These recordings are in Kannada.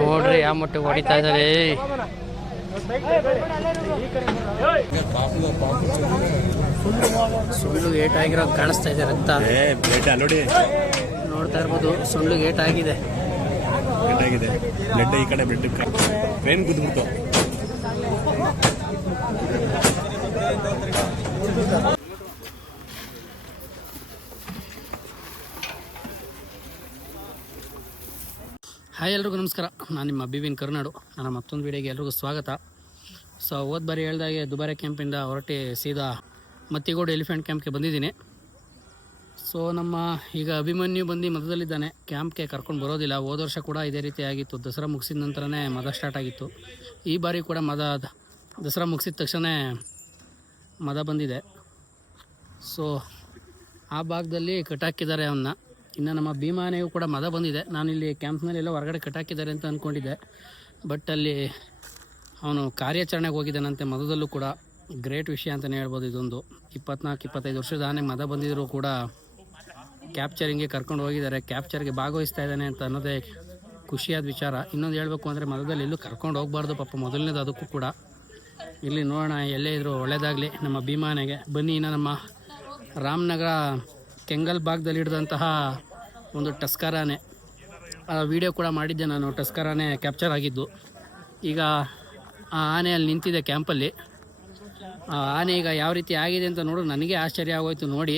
ನೋಡ್ರಿ ಯಾವ ಮಟ್ಟಿಗೆ ಹೊಡಿತಾ ಇದ್ದಾರೆ. ಸುಳ್ಳು ಏಟ್ ಆಗಿರೋ ಕಾಣಿಸ್ತಾ ಇದೆ ರಕ್ತ. ನೋಡ್ತಾ ಇರ್ಬೋದು ಸುಳ್ಳು ಏಟ್ ಆಗಿದೆ. ಬ್ಲಡ್ ಈ ಕಡೆ ಬ್ಲಡ್ ಟ್ರೈನ್ ಕುದ್ಬಿಡ್ತು ಹಾಯ್ ಎಲ್ರಿಗೂ ನಮಸ್ಕಾರ. ನಾನು ನಿಮ್ಮ ಬಿಬಿನ್ ಕರುನಾಡು. ನನ್ನ ಮತ್ತೊಂದು ವಿಡಿಯೋಗೆ ಎಲ್ರಿಗೂ ಸ್ವಾಗತ. ಸೊ ಹೋದ ಬಾರಿ ಹೇಳ್ದಾಗೆ ದುಬಾರೆ ಕ್ಯಾಂಪಿಂದ ಹೊರಟಿ ಸೀದಾ ಮತ್ತಿಗೋಡು ಎಲಿಫೆಂಟ್ ಕ್ಯಾಂಪ್ಗೆ ಬಂದಿದ್ದೀನಿ. ಸೊ ನಮ್ಮ ಈಗ ಅಭಿಮನ್ಯು ಬಂದು ಮದದಲ್ಲಿದ್ದಾನೆ ಕ್ಯಾಂಪ್ಗೆ ಕರ್ಕೊಂಡು ಬರೋದಿಲ್ಲ. ಹೋದ ವರ್ಷ ಕೂಡ ಇದೇ ರೀತಿ ಆಗಿತ್ತು. ದಸರಾ ಮುಗಿಸಿದ ನಂತರನೇ ಮದ ಸ್ಟಾರ್ಟ್ ಆಗಿತ್ತು. ಈ ಬಾರಿ ಕೂಡ ಮದ ದಸರಾ ಮುಗಿಸಿದ ತಕ್ಷಣ ಮದ ಬಂದಿದೆ. ಸೊ ಆ ಭಾಗದಲ್ಲಿ ಕಟ್ಟಾಕಿದ್ದಾರೆ ಅವನ್ನ ಇನ್ನು ನಮ್ಮ ಭೀಮಾನೆಗೂ ಕೂಡ ಮದ ಬಂದಿದೆ. ನಾನಿಲ್ಲಿ ಕ್ಯಾಂಪ್ನಲ್ಲೆಲ್ಲ ಹೊರಗಡೆ ಕಟ್ಟಾಕಿದ್ದಾರೆ ಅಂತ ಅಂದ್ಕೊಂಡಿದ್ದೆ ಬಟ್ ಅಲ್ಲಿ ಅವನು ಕಾರ್ಯಾಚರಣೆಗೆ ಹೋಗಿದ್ದಾನಂತೆ ಮದದಲ್ಲೂ ಕೂಡ. ಗ್ರೇಟ್ ವಿಷಯ ಅಂತಲೇ ಹೇಳ್ಬೋದು ಇದೊಂದು. ಇಪ್ಪತ್ನಾಲ್ಕು, ಇಪ್ಪತ್ತೈದು ವರ್ಷದ ಆನೆ ಮದ ಬಂದಿದ್ದರೂ ಕೂಡ ಕ್ಯಾಪ್ಚರಿಂಗ್ಗೆ ಕರ್ಕೊಂಡು ಹೋಗಿದ್ದಾರೆ. ಕ್ಯಾಪ್ಚರ್ಗೆ ಭಾಗವಹಿಸ್ತಾ ಇದ್ದಾನೆ ಅಂತ ಅನ್ನೋದೇ ಖುಷಿಯಾದ ವಿಚಾರ. ಇನ್ನೊಂದು ಹೇಳಬೇಕು ಅಂದರೆ ಮದದಲ್ಲಿ ಎಲ್ಲೂ ಕರ್ಕೊಂಡು ಹೋಗಬಾರ್ದು ಪಾಪ ಮೊದಲನೇದು ಅದಕ್ಕೂ ಕೂಡ. ಇಲ್ಲಿ ನೋಡೋಣ, ಎಲ್ಲೇ ಇದ್ದರೂ ಒಳ್ಳೆಯದಾಗಲಿ ನಮ್ಮ ಭೀಮಾನೆಗೆ. ಬನ್ನಿ ಇನ್ನು ನಮ್ಮ ರಾಮನಗರ ಕೆಂಗಲ್ ಭಾಗದಲ್ಲಿ ಹಿಡಿದಂತಹ ಒಂದು ಟಸ್ಕರಾನೆ. ವಿಡಿಯೋ ಕೂಡ ಮಾಡಿದ್ದೆ ನಾನು, ಟಸ್ಕರಾನೆ ಕ್ಯಾಪ್ಚರ್ ಆಗಿದ್ದು. ಈಗ ಆ ಆನೆ ಅಲ್ಲಿ ನಿಂತಿದೆ ಕ್ಯಾಂಪಲ್ಲಿ ಆ ಆನೆ ಈಗ ಯಾವ ರೀತಿ ಆಗಿದೆ ಅಂತ ನೋಡು, ನನಗೆ ಆಶ್ಚರ್ಯ ಆಗೋಯ್ತು. ನೋಡಿ,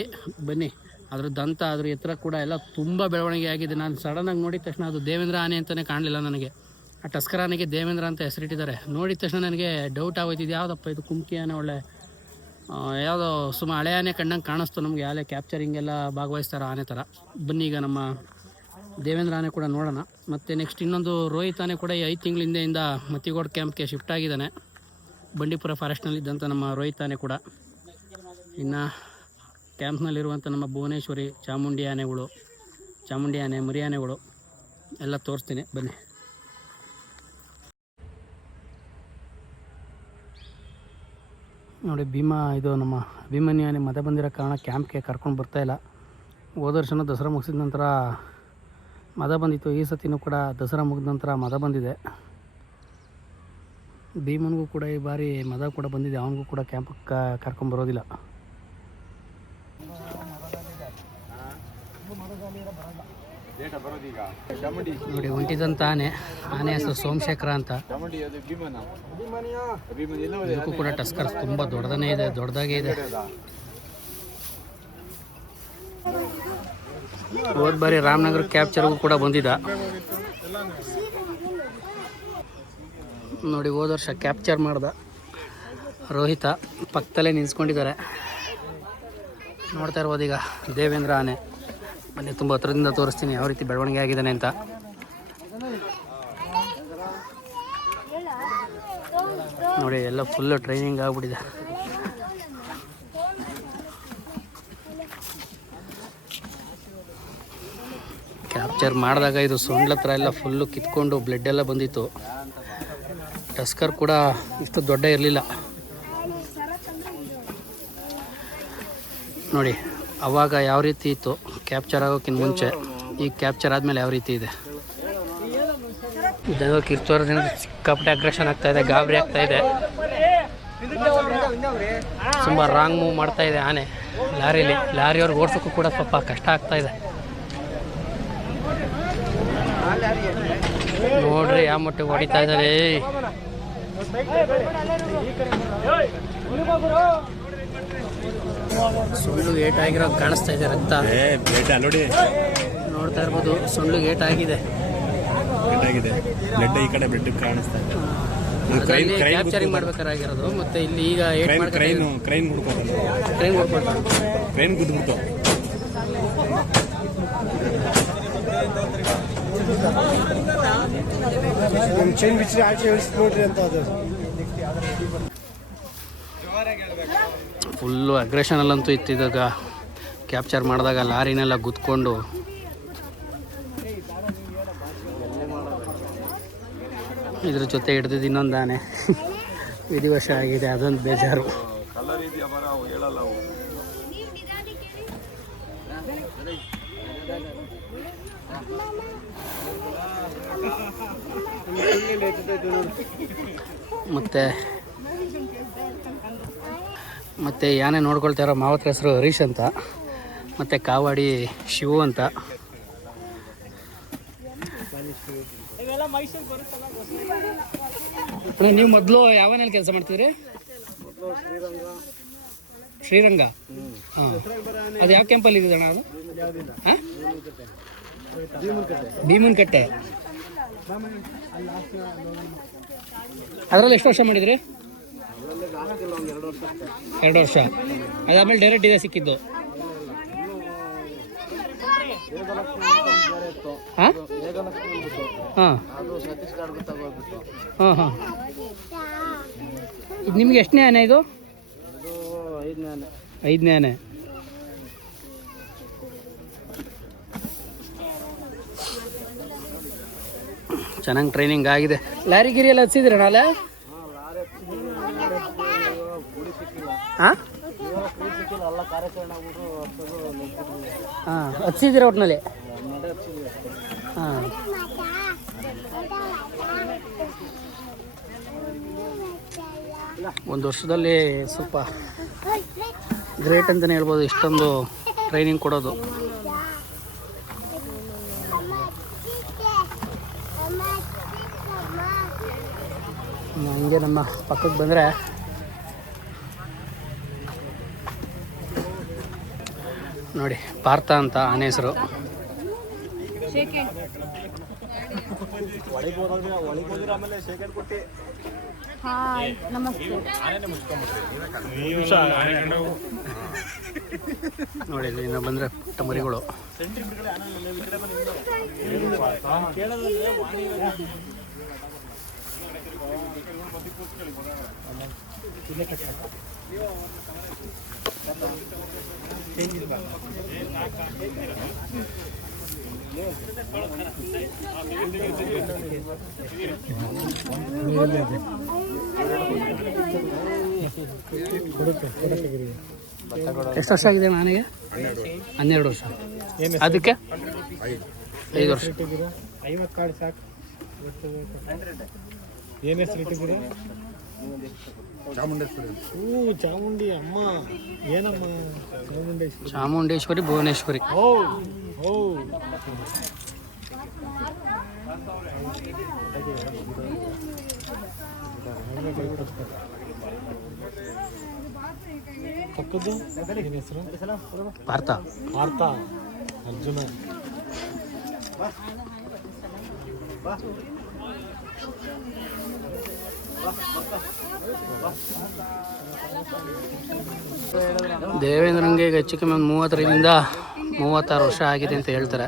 ಬನ್ನಿ. ಅದ್ರ ದಂತ, ಅದ್ರ ಎತ್ತರ ಕೂಡ ಎಲ್ಲ ತುಂಬ ಬೆಳವಣಿಗೆ ಆಗಿದೆ. ನಾನು ಸಡನ್ನಾಗಿ ನೋಡಿದ ತಕ್ಷಣ ಅದು ದೇವೇಂದ್ರ ಆನೆ ಅಂತಲೇ ಕಾಣಲಿಲ್ಲ ನನಗೆ. ಆ ಟಸ್ಕರಾನೆಗೆ ದೇವೇಂದ್ರ ಅಂತ ಹೆಸರಿಟ್ಟಿದ್ದಾರೆ. ನೋಡಿದ ತಕ್ಷಣ ನನಗೆ ಡೌಟ್ ಆಗೋಯ್ತು. ಇದು ಯಾವುದಪ್ಪ ಇದು ಕುಮ್ಕಿ ಆನೆ ಒಳ್ಳೆ ಯಾವುದೋ ಸುಮ್ಮ ಹಳೆ ಆನೆ ಕಂಡಂಗೆ ಕಾಣಿಸ್ತು ನಮಗೆ ಯಾಳೆ ಕ್ಯಾಪ್ಚರಿಂಗ್ ಎಲ್ಲ ಭಾಗವಹಿಸ್ತಾರೆ ಆನೆ ಥರ. ಬನ್ನಿ ಈಗ ನಮ್ಮ ದೇವೇಂದ್ರ ಆನೆ ಕೂಡ ನೋಡೋಣ. ಮತ್ತು ನೆಕ್ಸ್ಟ್ ಇನ್ನೊಂದು ರೋಹಿತ್ ಆನೆ ಕೂಡ ಈ ಐದು ತಿಂಗಳ ಹಿಂದೆಯಿಂದ ಮತ್ತಿಗೋಡ್ ಕ್ಯಾಂಪ್ಗೆ ಶಿಫ್ಟ್ ಆಗಿದ್ದಾನೆ. ಬಂಡೀಪುರ ಫಾರೆಸ್ಟ್ನಲ್ಲಿದ್ದಂಥ ನಮ್ಮ ರೋಹಿತ್ ಆನೆ ಕೂಡ. ಇನ್ನು ಕ್ಯಾಂಪ್ನಲ್ಲಿರುವಂಥ ನಮ್ಮ ಭುವನೇಶ್ವರಿ ಚಾಮುಂಡಿ ಆನೆಗಳು, ಚಾಮುಂಡಿ ಆನೆ, ಮರಿ ಆನೆಗಳು ಎಲ್ಲ ತೋರಿಸ್ತೀನಿ. ಬನ್ನಿ. ನೋಡಿ, ಭೀಮಾ, ಇದು ನಮ್ಮ ಅಭಿಮನ್ಯು ಆನೆ ಮದ ಬಂದಿರೋ ಕಾರಣ ಕ್ಯಾಂಪ್ಗೆ ಕರ್ಕೊಂಡು ಬರ್ತಾ ಇಲ್ಲ. ಹೋದ ವರ್ಷನೂ ದಸರಾ ಮುಗಿಸಿದ ನಂತರ ಮದ ಬಂದಿತ್ತು. ಈ ಸತಿನೂ ಕೂಡ ದಸರಾ ಮುಗಿದ ನಂತರ ಮದ ಬಂದಿದೆ. ಭೀಮನಿಗೂ ಕೂಡ ಈ ಬಾರಿ ಮದ ಕೂಡ ಬಂದಿದೆ. ಅವನಿಗೂ ಕೂಡ ಕ್ಯಾಂಪ್ಗೆ ಕರ್ಕೊಂಬರೋದಿಲ್ಲ ನೋಡಿ ಹೊಂಟಿದಂತ ಆನೆ. ಆನೆ ಹೆಸರು ಸೋಮಶೇಖರ ಅಂತ. ಇದಕ್ಕೂ ಕೂಡ ಟಸ್ಕರ್ ತುಂಬ ದೊಡ್ಡದನೇ ಇದೆ ದೊಡ್ಡದಾಗೇ ಇದೆ. ಹೋದ್ ಬಾರಿ ರಾಮನಗರ ಕ್ಯಾಪ್ಚರ್ಗೂ ಕೂಡ ಬಂದಿದ್ದ. ನೋಡಿ ಹೋದ ವರ್ಷ ಕ್ಯಾಪ್ಚರ್ ಮಾಡ್ದ. ರೋಹಿತ ಪಕ್ಕದಲ್ಲೇ ನಿಂತ್ಕೊಂಡಿದ್ದಾರೆ. ನೋಡ್ತಾ ಇರ್ಬೋದು ಈಗ ದೇವೇಂದ್ರ ಆನೆ. ಬನ್ನಿ ತುಂಬ ಹತ್ರದಿಂದ ತೋರಿಸ್ತೀನಿ ಯಾವ ರೀತಿ ಬೆಳವಣಿಗೆ ಆಗಿದ್ದಾನೆ ಅಂತ. ನೋಡಿ, ಎಲ್ಲ ಫುಲ್ಲು ಟ್ರೈನಿಂಗ್ ಆಗ್ಬಿಟ್ಟಿದೆ. ಕ್ಯಾಪ್ಚರ್ ಮಾಡಿದಾಗ ಇದು ಸೊಂಡ್ಲ ಹತ್ರ ಎಲ್ಲ ಫುಲ್ಲು ಕಿತ್ಕೊಂಡು ಬ್ಲಡ್ ಎಲ್ಲ ಬಂದಿತ್ತು. ಟಸ್ಕರ್ ಕೂಡ ಇಷ್ಟು ದೊಡ್ಡ ಇರಲಿಲ್ಲ. ನೋಡಿ, ಅವಾಗ ಯಾವ ರೀತಿ ಇತ್ತು? ಕ್ಯಾಪ್ಚರ್ ಆಗೋಕ್ಕಿಂತ ಮುಂಚೆ ಈಗ ಕ್ಯಾಪ್ಚರ್ ಆದಮೇಲೆ ಯಾವ ರೀತಿ ಇದೆ? ಇದನ್ನು ಕಿರ್ತೋರದಿಂದ ಸಿಕ್ಕಾಪಟ್ಟೆ ಅಗ್ರೆಷನ್ ಆಗ್ತಾ ಇದೆ, ಗಾಬರಿ ಆಗ್ತಾ ಇದೆ. ತುಂಬ ರಾಂಗ್ ಮೂವ್ ಮಾಡ್ತಾ ಇದೆ ಆನೆ ಲಾರಿಲಿ. ಲಾರಿಯವ್ರಿಗೆ ಓಡಿಸೋಕ್ಕೂ ಕೂಡ ಸ್ವಲ್ಪ ಕಷ್ಟ ಆಗ್ತಾ ಇದೆ. ನೋಡ್ರಿ ಯಾವ ಮಟ್ಟಿಗೆ ಹೊಡಿತಾ ಇದ್ದಾರೆ. ಸುಳ್ಳು ಏಟ್ ಆಗಿರೋ ಕಾಣಿಸ್ತಾ ಇದೆ ರಕ್ತ. ಏ ಬ್ಲಡ್ ನೋಡಿ. ನೋಡ್ತಾ ಇರ್ಬೋದು ಸುಳ್ಳು ಏಟ್ ಆಗಿದೆ. ಈ ಕಡೆ ಬ್ಲಡ್ ಕಾಣಿಸ್ತಾ ಇದೆ. ಇದು ಕ್ರೈನ್ ಕ್ರೈನ್ ಕ್ಯಾಪ್ಚರಿಂಗ್ ಮಾಡ್ಬೇಕಾಗಿರೋದು ಮತ್ತೆ ಇಲ್ಲಿ ಈಗ ಕ್ರೈನ್ ಕ್ರೈನ್ ಕ್ರೈನ್ ಕ್ರೈನ್ ಕುದ್ಬಿಡ್ತು ಚೈನ್ ಬಿಚ್ಚಿ ಆಚೆ ಇಳಿಸಿ ನೋಡ್ರಿ ಅಂತ ಅದು. ಫುಲ್ಲು ಅಗ್ರೆಷನಲ್ಲಂತೂ ಇತ್ತಿದಾಗ ಕ್ಯಾಪ್ಚರ್ ಮಾಡಿದಾಗ ಲಾರಿನೆಲ್ಲ ಗುತ್ಕೊಂಡು ಇದ್ರ ಜೊತೆ ಹಿಡ್ದಿದ್ದು ಇನ್ನೊಂದು ಆನೆ. ವಿಧಿವಶ ಆಗಿದೆ, ಅದೊಂದು ಬೇಜಾರು. ಮತ್ತೆ ಮತ್ತು ಯಾನೇ ನೋಡ್ಕೊಳ್ತಾ ಇರೋ ಮಾವತ್ರ ಹೆಸರು ಹರೀಶ್ ಅಂತ, ಮತ್ತು ಕಾವಾಡಿ ಶಿವು ಅಂತ. ನೀವು ಮೊದಲು ಯಾವನಲ್ಲಿ ಕೆಲಸ ಮಾಡ್ತೀರಿ ಶ್ರೀರಂಗ. ಹಾಂ. ಅದು ಯಾವ ಕ್ಯಾಂಪಲ್ಲಿ ಇದೆ ಅಣ್ಣ ಅದು? ಹಾಂ? ಭೀಮನ್ ಕಟ್ಟೆ ಅದರಲ್ಲಿ ಎಷ್ಟು ವರ್ಷ ಮಾಡಿದ್ರಿ? ಎರಡು ವರ್ಷ. ಅದಾದ್ಮೇಲೆ ಡೈರೆಕ್ಟ್ ಇದೆ ಸಿಕ್ಕಿದ್ದು. ಹಾಂ? ಹಾಂ. ಹಾಂ ಹಾಂ. ಇದು ನಿಮ್ಗೆ ಎಷ್ಟನೇ ಆನೆ ಇದು? ಐದನೇ ಆನೆ. ಚೆನ್ನಾಗಿ ಟ್ರೈನಿಂಗ್ ಆಗಿದೆ. ಲಾರಿ ಗಿರಿ ಎಲ್ಲ ಹಾಂ ಹಾಂ, ಹಚ್ಚಿದ್ದೀರ ಒಟ್ಟಿನಲ್ಲಿ ಹಾಂ. ಒಂದು ವರ್ಷದಲ್ಲಿ ಸ್ವಲ್ಪ ಗ್ರೇಟ್ ಅಂತಲೇ ಹೇಳ್ಬೋದು, ಇಷ್ಟೊಂದು ಟ್ರೈನಿಂಗ್ ಕೊಡೋದು. ಹಂಗೆ ನಮ್ಮ ಪಕ್ಕಕ್ಕೆ ಬಂದರೆ ನೋಡಿ ಪಾರ್ಥ ಅಂತ ಆನೆ ಹೆಸರು. ನೋಡಿ ಇನ್ನು ಬಂದರೆ ಪುಟ್ಟ ಮರಿಗಳು. ಎಷ್ಟು ವರ್ಷ ಆಗಿದೆ ನನಗೆ? ಹನ್ನೆರಡು ವರ್ಷ. ಅದಕ್ಕೆ? ಐದು ವರ್ಷ. ಐವತ್ತು ಕಾರ್ಡ್ ಸಾಕು. ಏನು ಹೆಸರು ಇಟ್ಟಿದ್ದೀರಾ? చాముండి అమ్మ. ఏనమ్మా? చాముండేశ్వరి. చాముండేశ్వరి భువనేశ్వరి. ఓ ఓ. పక్కదు భారత భారత ದೇವೇಂದ್ರಂಗೆ ಈಗ ಹೆಚ್ಚು ಕಮ್ಮಿ ಒಂದು ಮೂವತ್ತರಿಂದ ಮೂವತ್ತಾರು ವರ್ಷ ಆಗಿದೆ ಅಂತ ಹೇಳ್ತಾರೆ.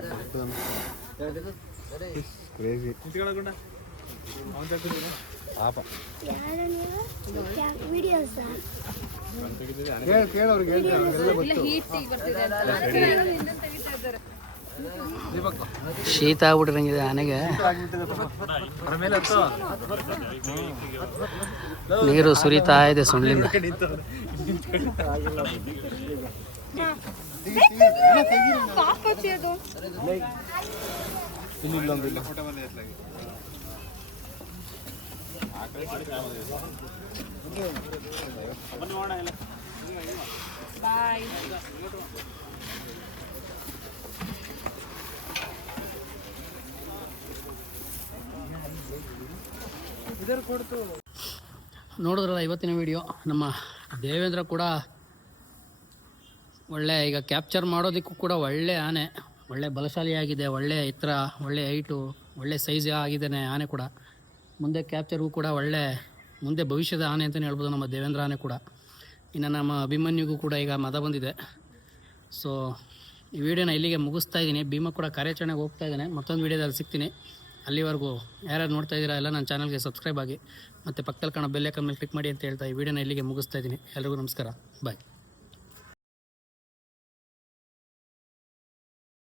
ಶೀತ ಆಗ್ಬಿಟ್ರಂಗಿದೆ ಆನೆಗೆ. ನೀರು ಸುರಿತಾ ಇದೆ ಸುಳ್ಳಿಂದ. ನೋಡಿದ್ರಲ್ಲ ಇವತ್ತಿನ ವಿಡಿಯೋ ನಮ್ಮ ದೇವೇಂದ್ರ ಕೂಡ ಒಳ್ಳೆ, ಈಗ ಕ್ಯಾಪ್ಚರ್ ಮಾಡೋದಕ್ಕೂ ಕೂಡ ಒಳ್ಳೆ ಆನೆ, ಒಳ್ಳೆ ಬಲಶಾಲಿಯಾಗಿದೆ, ಒಳ್ಳೆ ಎತ್ತರ, ಒಳ್ಳೆ ಹೈಟು ಒಳ್ಳೆ ಸೈಜ್ ಆಗಿದ್ದಾನೆ ಆನೆ ಕೂಡ. ಮುಂದೆ ಕ್ಯಾಪ್ಚರ್ಗೂ ಕೂಡ ಒಳ್ಳೆ, ಮುಂದೆ ಭವಿಷ್ಯದ ಆನೆ ಅಂತಲೇ ಹೇಳ್ಬೋದು ನಮ್ಮ ದೇವೇಂದ್ರ ಆನೆ ಕೂಡ. ಇನ್ನು ನಮ್ಮ ಅಭಿಮನ್ಯುಗೂ ಕೂಡ ಈಗ ಮದ ಬಂದಿದೆ. ಸೊ ಈ ವಿಡಿಯೋನ ಇಲ್ಲಿಗೆ ಮುಗಿಸ್ತಾ ಇದ್ದೀನಿ. ಭೀಮ ಕೂಡ ಕಾರ್ಯಾಚರಣೆಗೆ ಹೋಗ್ತಾ ಇದ್ದಾನೆ. ಮತ್ತೊಂದು ವಿಡಿಯೋದಲ್ಲಿ ಸಿಗ್ತೀನಿ. ಅಲ್ಲಿವರೆಗೂ ಯಾರ್ಯಾರು ನೋಡ್ತಾ ಇದ್ದೀರಾ, ಎಲ್ಲ ನನ್ನ ಚಾನಲ್ಗೆ ಸಬ್ಸ್ಕ್ರೈಬ್ ಆಗಿ, ಮತ್ತು ಪಕ್ಕದಲ್ಲಿ ಕಾಣೋ ಬೆಲ್ಲೈಕನ್ ಮೇಲೆ ಕ್ಲಿಕ್ ಮಾಡಿ ಅಂತ ಹೇಳ್ತಾ ಈ ವಿಡಿಯೋನ ಇಲ್ಲಿಗೆ ಮುಗಿಸ್ತಾ ಇದ್ದೀನಿ. ಎಲ್ರಿಗೂ ನಮಸ್ಕಾರ. ಬಾಯ್